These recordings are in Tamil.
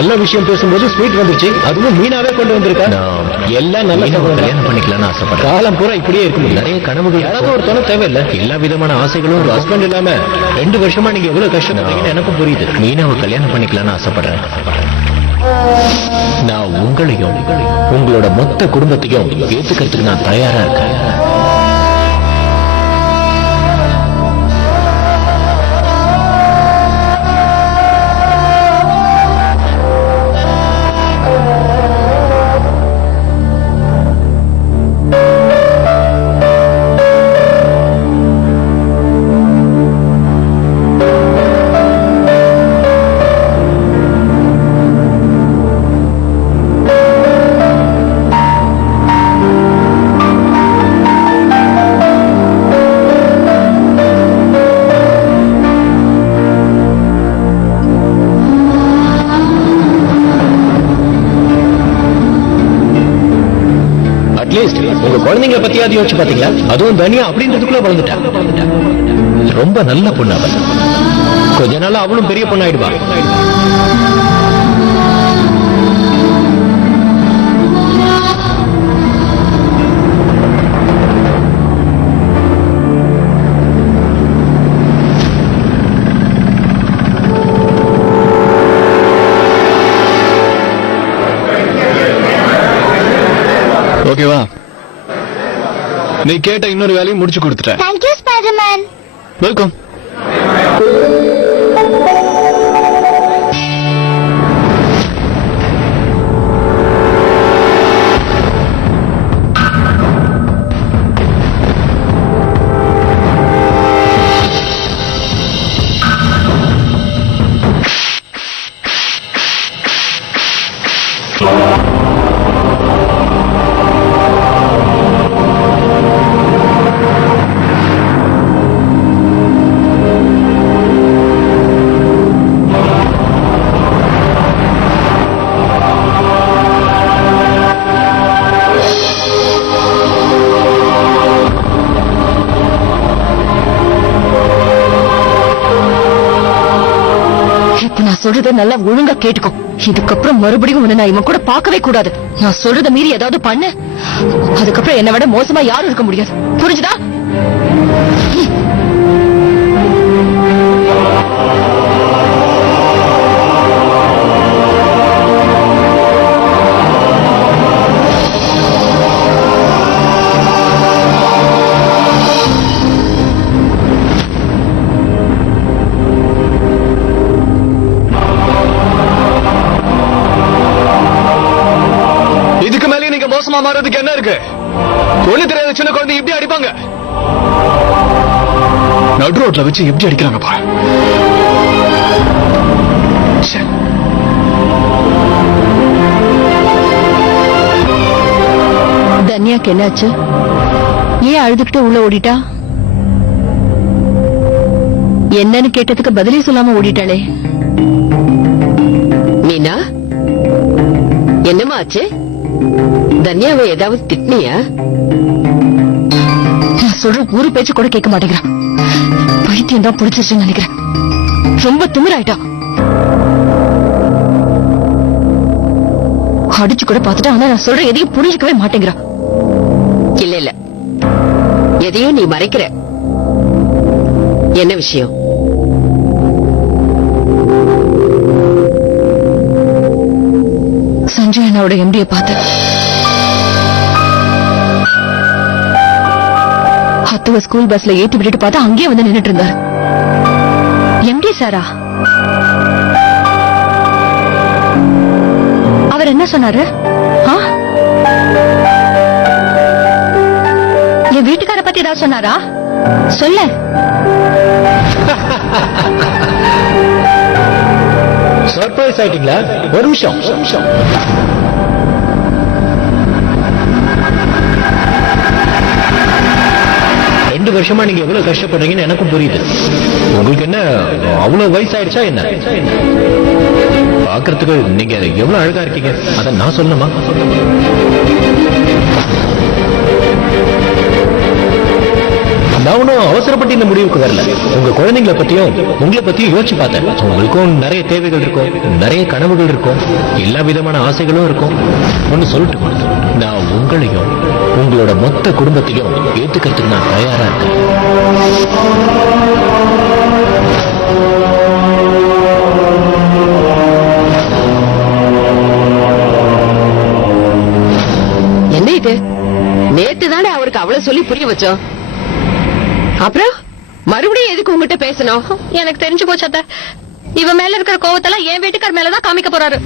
நல்ல விஷயம் பேசும்போது ஸ்வீட் வந்துச்சு, அதுவும் மீனாவே கொண்டு வந்திருக்கா. எல்லாம் நல்ல கல்யாணம் பண்ணிக்கலாம்னு ஆசைப்படுறேன். காலம் பூரா இப்படியே இருக்கும். நிறைய கனவுகள், யாராவது ஒரு துணை தேவையில்லை. எல்லா விதமான ஆசைகளும் ஒரு ஹஸ்பண்ட் இல்லாம 2 வருஷமா நீங்க எவ்வளவு கஷ்டப்படுறீங்கன்னு எனக்கும் புரியுது. மீனாவை கல்யாணம் பண்ணிக்கலாம்னு ஆசைப்படுறேன். நான் உங்களையும் உங்களோட மொத்த குடும்பத்தையும் ஏத்துக்கிறதுக்கு நான் தயாரா இருக்கேன். உங்க குழந்தைங்க பத்தியாவது யோசிச்சு பாத்தீங்களா? அதுவும் தனியா அப்படின்றதுக்குள்ள வளர்ந்துட்டா. ரொம்ப நல்ல பொண்ணு அவள். கொஞ்ச நாள் அவளும் பெரிய பொண்ணாயிடுவா. ஓகேவா? நீ கேட்ட இன்னொரு வேலையும் முடிச்சு கொடுத்துட்ட. Thank you, Spider-Man. வெல்கம். சொல்றத நல்லா ஒழுங்கா கேட்டுக்கோ. இதுக்கப்புறம் மறுபடியும் உன்னை நான் இவன் கூட பார்க்கவே கூடாது. நான் சொல்றத மீறி ஏதாவது பண்ண, அதுக்கப்புறம் என்னை விட மோசமா யாரும் இருக்க முடியாது. புரிஞ்சுதா? மோசமா மாறதுக்கு என்ன இருக்கு? ஒண்ணு தெரியாத சின்ன குழந்தை எப்படி அடிப்பாங்க? நடு ரோட்ல வச்சு எப்படி அடிக்கிறாங்க பாரு. தன்யாக்கு என்னாச்சு? ஏன் அழுதுகிட்டு உள்ள ஓடிட்டா? என்னன்னு கேட்டதுக்கு பதிலே சொல்லாம ஓடிட்டாளே. மீனா, என்னமா ஆச்சு? தன்யாவை ஏதாவது திட்டினியா? நான் சொல்ற ஒரு பேச்சு கூட கேட்க மாட்டேங்கிறான். பைத்தியம் தான் பிடிச்சிருச்சுன்னு நினைக்கிறேன். ரொம்ப திமிராயிட்டா. அடிச்சு கூட பார்த்துட்டா, ஆனா நான் சொல்ற எதையும் புரிஞ்சுக்கவே மாட்டேங்கிறா. இல்ல இல்ல, எதையும் நீ மறைக்கிற. என்ன விஷயம்? சஞ்சய் அண்ணாவோட எம்டியை பார்த்தேன். ஹத்துவ ஸ்கூல் பஸ்ல ஏத்தி விட்டுட்டு பார்த்தா அங்கேயே வந்து நின்னுட்டு இருந்தாரு. எம்டி சாரா? அவர் என்ன சொன்னாரு? என் வீட்டுக்கார பத்தி ஏதாவது சொன்னாரா? சொல்ல. சர்ப்ரைஸ் ஆயிட்டீங்களா? ஒரு நிமிஷம். 2 வருஷமா நீங்க எவ்வளவு கஷ்டப்படுறீங்கன்னு எனக்கும் புரியுது. உங்களுக்கு என்ன அவ்வளவு வயசாயிடுச்சா என்ன? பாக்குறதுக்கு நீங்க எவ்வளவு அழகா இருக்கீங்க. அத நான் சொல்லணுமா? நான் ஒன்னும் அவசரப்பட்டு இந்த முடிவுக்கு வரல. உங்க குழந்தைங்களை பத்தியும் உங்களை பத்தியும் யோசிச்சு பார்த்தேன். உங்களுக்கும் நிறைய தேவைகள் இருக்கும், நிறைய கனவுகள் இருக்கும், எல்லா விதமான ஆசைகளும் இருக்கும். ஒன்னு சொல்லட்டுமா, நான் உங்களையும் உங்களோட மொத்த குடும்பத்தையும் ஏத்துக்கிறதுக்கு நான் தயாரா இருக்கேன். என்ன இது? நேத்து தானே அவருக்கு அவ்வளவு சொல்லி புரிய வச்சோம். அப்புறம் மறுபடியும் எதுக்கு உங்ககிட்ட பேசணும்? எனக்கு தெரிஞ்சு போச்சு அத்தை. இவ மேல இருக்கிற கோவத்தெல்லாம் என் வீட்டுக்கார் மேலதான் காமிக்க போறாரு.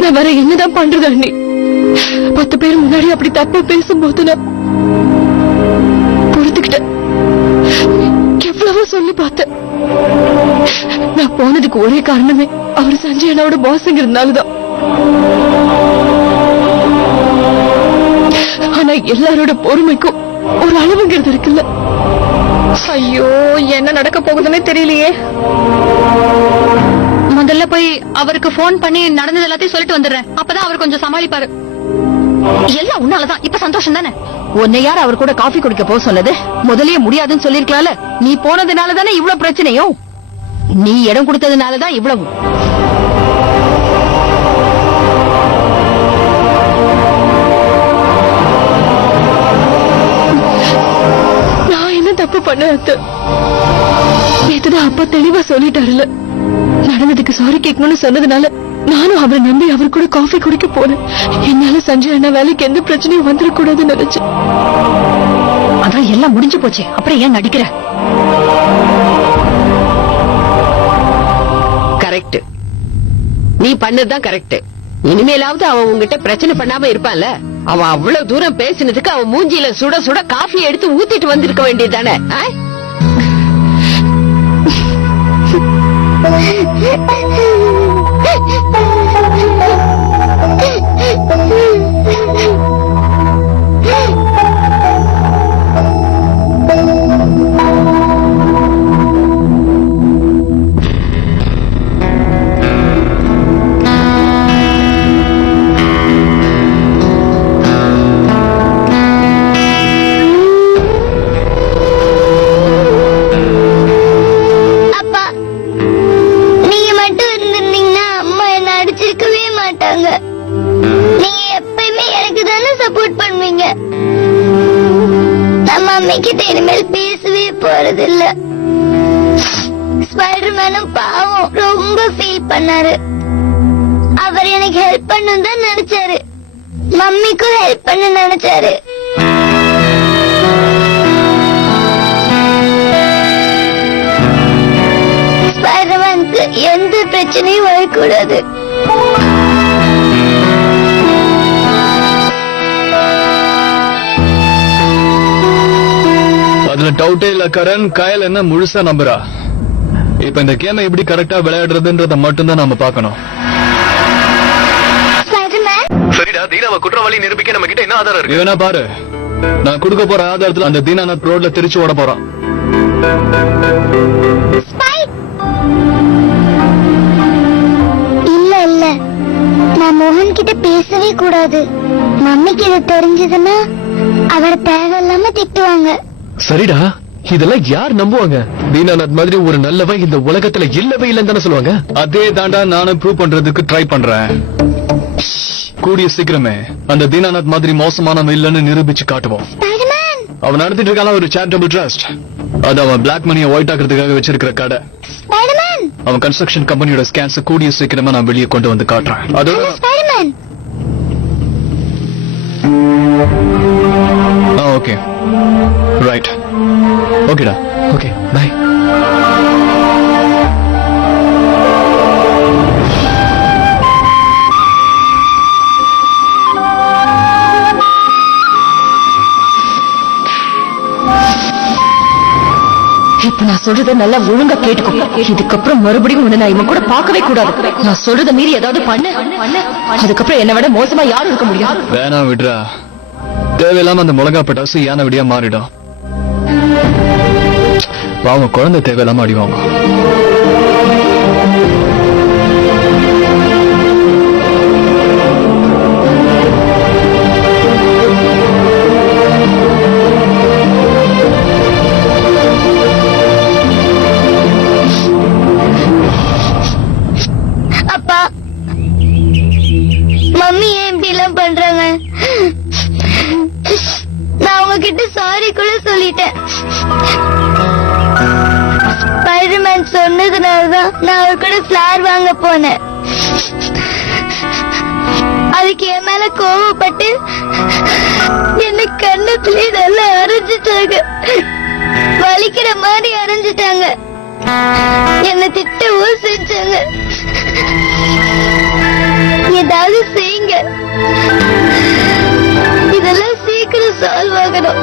நான் வேற என்னதான் பண்றது அண்ணி? 10 பேர் முன்னாடி அப்படி தப்பா பேசும்போது நான் பொறுத்துக்கிட்டேன். எவ்வளவோ சொல்லி பார்த்தேன். நான் போனதுக்கு ஒரே காரணமே அவர் சஞ்சய் அண்ணாவோட பாஸ்ங்கிறதுனாலதான். ஆனா எல்லாரோட பொறுமைக்கும் ஒரு அளவுங்கிறது இருக்குல்ல. ஐயோ, என்ன நடக்க போகுதுன்னே தெரியலையே. முதல்ல போய் அவருக்கு போன் பண்ணி நடந்தது எல்லாத்தையும் சொல்லிட்டு வந்துடுறேன். அப்பதான் அவர் கொஞ்சம் சமாளிப்பாரு. எல்லாம் உன்னாலதான். இப்ப சந்தோஷம் தானே? உன்னை யார் அவர் கூட காஃபி குடிக்க போக சொன்னது? முதல்லயே முடியாதுன்னு சொல்லிருக்கலாம்ல. நீ போனதுனால தானே இவ்வளவு பிரச்சனையும். நீ இடம் கொடுத்ததுனாலதான் இவ்வளவு. தப்பு பண்ண நேத்துதான் அப்பா தெளிவா சொல்லிட்டாருல. நடந்ததுக்கு சாரி கேட்கணும்னு சொன்னதுனால நானும் அவரை நம்பி அவர் கூட காஃபி குடிக்க போனேன். என்னால சஞ்சய் அண்ணா வேலைக்கு எந்த பிரச்சனையும் வந்துடக்கூடாதுன்னு நினைச்சேன். அதான் எல்லாம் முடிஞ்சு போச்சு. அப்புறம் ஏன் நடிக்கிற? கரெக்ட், நீ பண்ணதுதான் கரெக்ட். இனிமேலாவது அவன் உங்ககிட்ட பிரச்சனை பண்ணாம இருப்பான்ல. அவன் அவ்வளவு தூரம் பேசினதுக்கு அவன் மூஞ்சியில சுட சுட காஃபி எடுத்து ஊத்திட்டு வந்திருக்க வேண்டியதானே? நீங்க எப்பயுமே எனக்கு தானே சப்போர்ட் பண்ணுவீங்க. நம்ம அம்மா கிட்ட இனிமேல் பேசவே போறது இல்ல. ஸ்பைடர்மேனும் பாவம் ரொம்ப ஃபீல் பண்ணாரு. அவர் எனக்கு ஹெல்ப் பண்ணணும் தான் நினைச்சாரு. மம்மிக்கும் ஹெல்ப் பண்ண நினைச்சாரு. ஸ்பைடர்மேனுக்கு எந்த பிரச்சனையும் வரக்கூடாது. அதுல டவுட்டே இல்ல கரண். கயல் என்ன முழுசா நம்புறா. இப்ப இந்த கேமை எப்படி கரெக்டா விளையாடுறதுன்றத மட்டும்தான் நாம பாக்கணும். சரிடா, தீனாவை குற்றவாளி நிரூபிக்க நம்ம கிட்ட என்ன ஆதாரம் இருக்கு? இவனா பாரு, நான் கொடுக்க போற ஆதாரத்துல அந்த தீனாநாத் ரோட்ல திருச்சி ஓட போறான். இல்ல இல்ல, நான் மோகன் கிட்ட பேசவே கூடாது. மம்மிக்கு இது தெரிஞ்சதுன்னா அவரை தேவையில்லாம திட்டுவாங்க. சரிடா, இதெல்லாம் யார் நம்புவாங்க? தீனாநாத் மாதிரி ஒரு நல்லவன் இந்த உலகத்துல இல்லவே இல்லன்னு தானே சொல்லுவாங்க. அதே தாண்டா நானும் ப்ரூவ் பண்றதுக்கு ட்ரை பண்றேன். கூடிய சீக்கிரமே அந்த தீனாநாத் மாதிரி மோசமானவன் இல்லன்னு நிரூபிச்சு காட்டுவோம். அவன் நடத்திட்டு இருக்கான ஒரு சேரிட்டபிள் ட்ரஸ்ட். அது அவன் பிளாக் மணியை ஒயிட் ஆக்குறதுக்காக வச்சிருக்கிற கடை. அவன் கன்ஸ்ட்ரக்ஷன் கம்பெனியோட ஸ்கேன்ஸ் கூடிய சீக்கிரமா நான் வெளியே கொண்டு வந்து காட்டுறேன். அதோட ஓகே ரைட். ஓகேடா. Okay, bye. இப்ப நான் சொல்றத நல்லா ஒழுங்கா கேட்டுக்கோ. இதுக்கப்புறம் மறுபடியும் உன்னை நான் இவன் கூட பார்க்கவே கூடாது. நான் சொல்றத மீறி ஏதாவது பண்ணு, அதுக்கப்புறம் என்னை விட மோசமா யாரும் இருக்க முடியாது. வேணாம் விடுறா. தேவையில்லாம அந்த மிளகா பட்டாசு யானை விடியா மாறிடும். பாவம் குழந்தை தேவையில்லாம அடிவாங்க. கிட்ட சாரி கூட சொல்லிட்டேன். ஸ்பைடர்மேன் சொன்னதுனாலதான் நான் அவர் கூட ஃபிளார் வாங்க போனேன். அதுக்கு என் மேல கோவப்பட்டு என்ன கண்ணத்திலே நல்லா அரைஞ்சிட்டாங்க. வலிக்கிற மாதிரி அரைஞ்சிட்டாங்க. என்ன திட்டவும் செஞ்சாங்க. ஏதாவது செய்யுங்க. இதெல்லாம் சீக்கிரம் சால்வ் ஆகணும்.